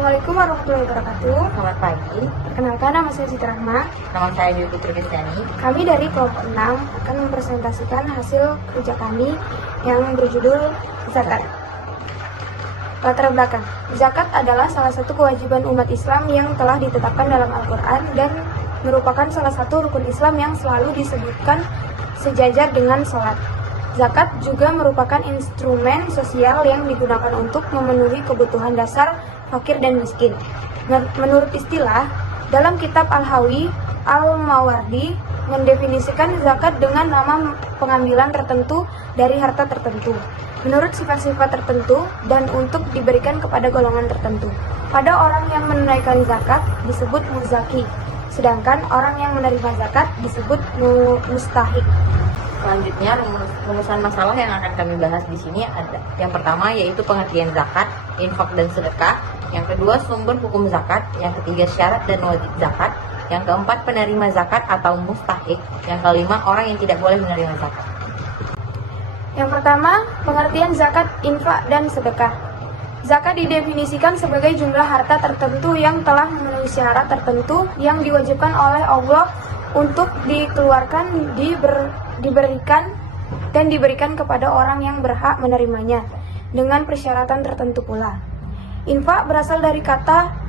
Assalamualaikum warahmatullahi wabarakatuh. Selamat pagi, Perkenalkan, nama saya Siti Rahma. nama saya Dewi Putri Kristiani. Kami dari kelompok 6 akan mempresentasikan hasil kerja kami yang berjudul Zakat. Latar belakang. Zakat adalah salah satu kewajiban umat Islam yang telah ditetapkan dalam Al-Quran dan merupakan salah satu rukun Islam yang selalu disebutkan sejajar dengan sholat. Zakat juga merupakan instrumen sosial yang digunakan untuk memenuhi kebutuhan dasar fakir dan miskin. Menurut istilah, dalam kitab Al-Hawi, Al-Mawardi mendefinisikan zakat dengan nama pengambilan tertentu dari harta tertentu, menurut sifat-sifat tertentu dan untuk diberikan kepada golongan tertentu. Pada orang yang menunaikan zakat disebut muzaki, sedangkan orang yang menerima zakat disebut mustahik. Selanjutnya, rumusan masalah yang akan kami bahas di sini ada yang pertama yaitu pengertian zakat, infak dan sedekah. Yang kedua, sumber hukum zakat. Yang ketiga, syarat dan wajib zakat. Yang keempat, penerima zakat atau mustahik. Yang kelima, orang yang tidak boleh menerima zakat. Yang pertama, pengertian zakat, infak, dan sedekah. Zakat didefinisikan sebagai jumlah harta tertentu yang telah memenuhi syarat tertentu yang diwajibkan oleh Allah untuk dikeluarkan, diberikan kepada orang yang berhak menerimanya dengan persyaratan tertentu pula. Infak berasal dari kata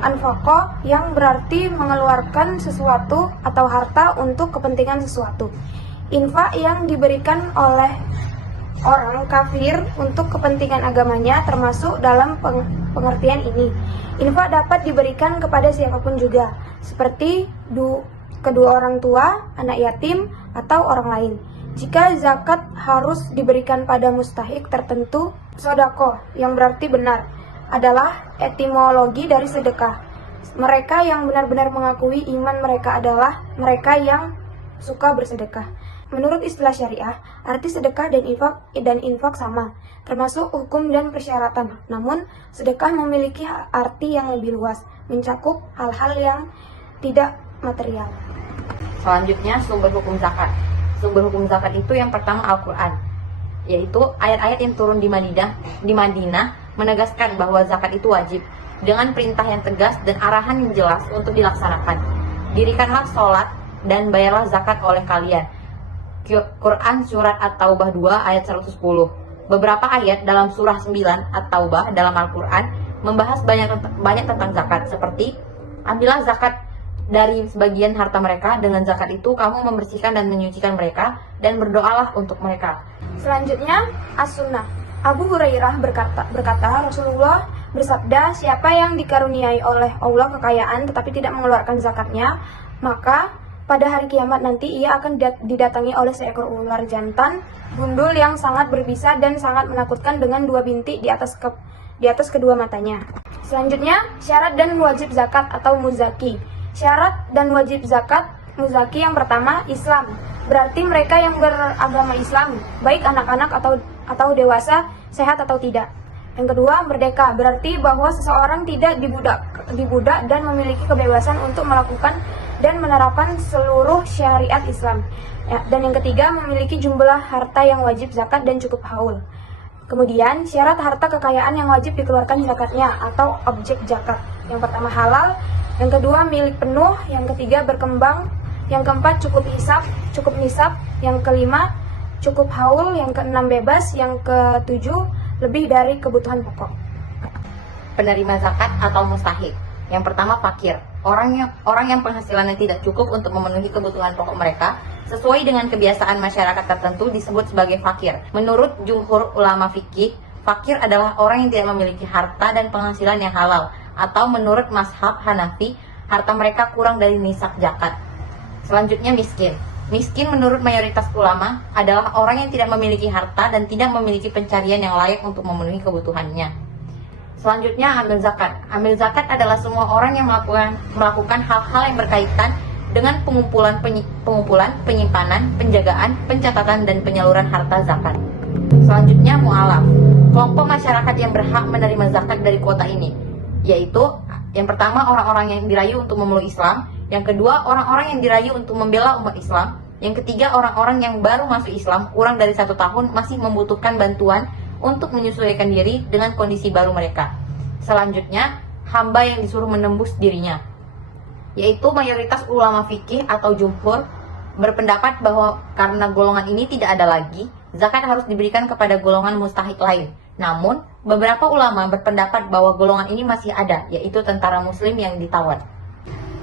anfaqo yang berarti mengeluarkan sesuatu atau harta untuk kepentingan sesuatu. Infak yang diberikan oleh orang kafir untuk kepentingan agamanya termasuk dalam pengertian ini. Infak dapat diberikan kepada siapapun juga, seperti kedua orang tua, anak yatim, atau orang lain. Jika zakat harus diberikan pada mustahik tertentu, sodako yang berarti benar adalah etimologi dari sedekah. Mereka yang benar-benar mengakui iman mereka adalah mereka yang suka bersedekah. Menurut istilah syariah, arti sedekah dan infak sama, termasuk hukum dan persyaratan. Namun, sedekah memiliki arti yang lebih luas, mencakup hal-hal yang tidak material. Selanjutnya, sumber hukum zakat. Sumber hukum zakat itu yang pertama Al-Quran, yaitu ayat-ayat yang turun di Madinah menegaskan bahwa zakat itu wajib dengan perintah yang tegas dan arahan yang jelas untuk dilaksanakan. Dirikanlah sholat dan bayarlah zakat oleh kalian. Quran Surat At-Taubah 2 ayat 110. Beberapa ayat dalam surah 9 At-Taubah dalam Al-Quran membahas banyak tentang zakat, seperti ambillah zakat dari sebagian harta mereka, dengan zakat itu kamu membersihkan dan menyucikan mereka, dan berdoalah untuk mereka. Selanjutnya, As-Sunnah. Abu Hurairah berkata, Rasulullah bersabda, siapa yang dikaruniai oleh Allah kekayaan tetapi tidak mengeluarkan zakatnya, maka pada hari kiamat nanti ia akan didatangi oleh seekor ular jantan gundul yang sangat berbisa dan sangat menakutkan dengan dua bintik di atas kedua matanya. Selanjutnya, syarat dan wajib zakat atau muzaki. Syarat dan wajib zakat muzaki yang pertama, Islam. Berarti mereka yang beragama Islam, baik anak-anak atau dewasa, sehat atau tidak. Yang kedua, merdeka. Berarti bahwa seseorang tidak dibudak dan memiliki kebebasan untuk melakukan dan menerapkan seluruh syariat Islam. Ya, dan yang ketiga, memiliki jumlah harta yang wajib zakat dan cukup haul. Kemudian, syarat harta kekayaan yang wajib dikeluarkan zakatnya atau objek zakat. Yang pertama, halal. Yang kedua, milik penuh. Yang ketiga, berkembang. Yang keempat, cukup nisab. Yang kelima, cukup haul. Yang keenam, bebas. Yang ketujuh, lebih dari kebutuhan pokok. Penerima zakat atau mustahik. Yang pertama, fakir. Orang yang penghasilannya tidak cukup untuk memenuhi kebutuhan pokok mereka, sesuai dengan kebiasaan masyarakat tertentu disebut sebagai fakir. Menurut jumhur ulama fikih, fakir adalah orang yang tidak memiliki harta dan penghasilan yang halal, atau menurut mazhab Hanafi, harta mereka kurang dari nisab zakat. Selanjutnya, miskin. Miskin menurut mayoritas ulama adalah orang yang tidak memiliki harta dan tidak memiliki pencarian yang layak untuk memenuhi kebutuhannya. Selanjutnya, amil zakat. Amil zakat adalah semua orang yang melakukan hal-hal yang berkaitan dengan pengumpulan, penyimpanan, penjagaan, pencatatan, dan penyaluran harta zakat. Selanjutnya, mu'alaf. Kelompok masyarakat yang berhak menerima zakat dari kuota ini, yaitu yang pertama, orang-orang yang dirayu untuk memeluk Islam. Yang kedua, orang-orang yang dirayu untuk membela umat Islam. Yang ketiga, orang-orang yang baru masuk Islam kurang dari 1 tahun masih membutuhkan bantuan untuk menyesuaikan diri dengan kondisi baru mereka. Selanjutnya, hamba yang disuruh menembus dirinya. Yaitu mayoritas ulama fikih atau jumhur berpendapat bahwa karena golongan ini tidak ada lagi, zakat harus diberikan kepada golongan mustahik lain. Namun, beberapa ulama berpendapat bahwa golongan ini masih ada, yaitu tentara muslim yang ditawan.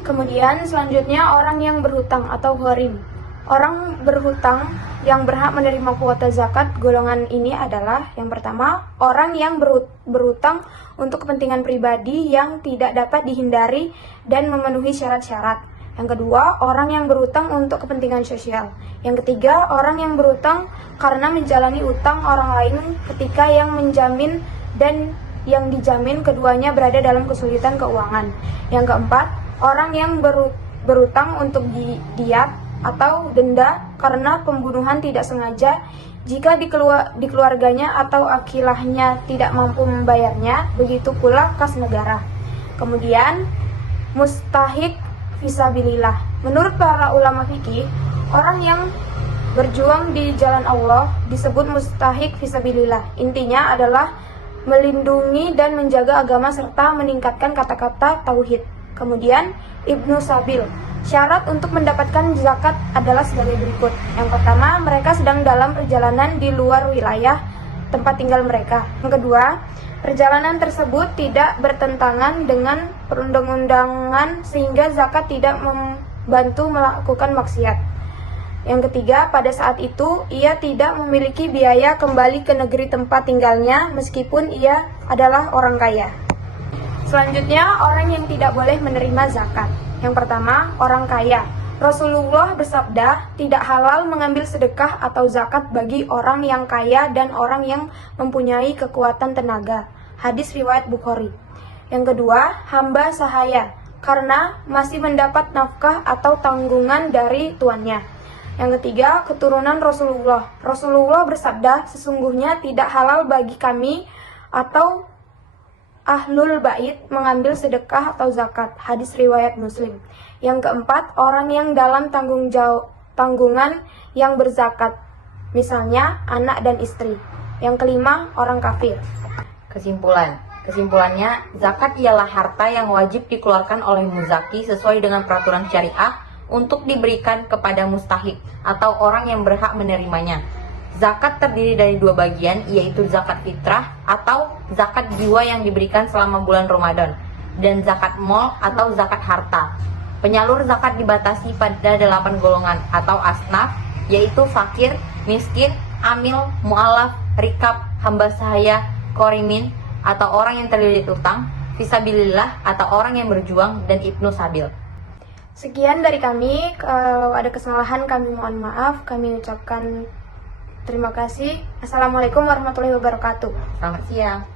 Kemudian selanjutnya orang yang berhutang atau gharim. Orang berhutang yang berhak menerima kuota zakat golongan ini adalah yang pertama, orang yang berhutang untuk kepentingan pribadi yang tidak dapat dihindari dan memenuhi syarat-syarat. Yang kedua, orang yang berhutang untuk kepentingan sosial. Yang ketiga, orang yang berhutang karena menjalani utang orang lain ketika yang menjamin dan yang dijamin keduanya berada dalam kesulitan keuangan. Yang keempat, orang yang berhutang untuk diat atau denda karena pembunuhan tidak sengaja jika di keluarganya atau akilahnya tidak mampu membayarnya, begitu pula kas negara. Kemudian, mustahik fisabilillah. Menurut para ulama fikih, orang yang berjuang di jalan Allah disebut mustahik fisabilillah. Intinya adalah melindungi dan menjaga agama serta meningkatkan kata-kata tauhid. Kemudian, Ibnu Sabil. Syarat untuk mendapatkan zakat adalah sebagai berikut. Yang pertama, mereka sedang dalam perjalanan di luar wilayah tempat tinggal mereka. Yang kedua, perjalanan tersebut tidak bertentangan dengan perundang-undangan sehingga zakat tidak membantu melakukan maksiat. Yang ketiga, pada saat itu ia tidak memiliki biaya kembali ke negeri tempat tinggalnya meskipun ia adalah orang kaya. Selanjutnya, orang yang tidak boleh menerima zakat. Yang pertama, orang kaya. Rasulullah bersabda, tidak halal mengambil sedekah atau zakat bagi orang yang kaya dan orang yang mempunyai kekuatan tenaga. Hadis riwayat Bukhari. Yang kedua, hamba sahaya, karena masih mendapat nafkah atau tanggungan dari tuannya. Yang ketiga, keturunan Rasulullah. Rasulullah bersabda, sesungguhnya tidak halal bagi kami atau ahlul bait mengambil sedekah atau zakat. Hadis riwayat Muslim. Yang keempat, orang yang dalam tanggungan yang berzakat, misalnya anak dan istri. Yang kelima, orang kafir. Kesimpulannya, zakat ialah harta yang wajib dikeluarkan oleh muzaki sesuai dengan peraturan syariah untuk diberikan kepada mustahik atau orang yang berhak menerimanya. Zakat terdiri dari dua bagian, yaitu zakat fitrah atau zakat jiwa yang diberikan selama bulan Ramadan, dan zakat mal atau zakat harta. Penyalur zakat dibatasi pada 8 golongan atau asnaf, yaitu fakir, miskin, amil, mu'alaf, rikab, hamba sahaya, korimin, atau orang yang terlilit utang, fisabilillah atau orang yang berjuang, dan ibnu sabil. Sekian dari kami. Kalau ada kesalahan kami mohon maaf. Kami ucapkan terima kasih. Assalamualaikum warahmatullahi wabarakatuh. Selamat siang.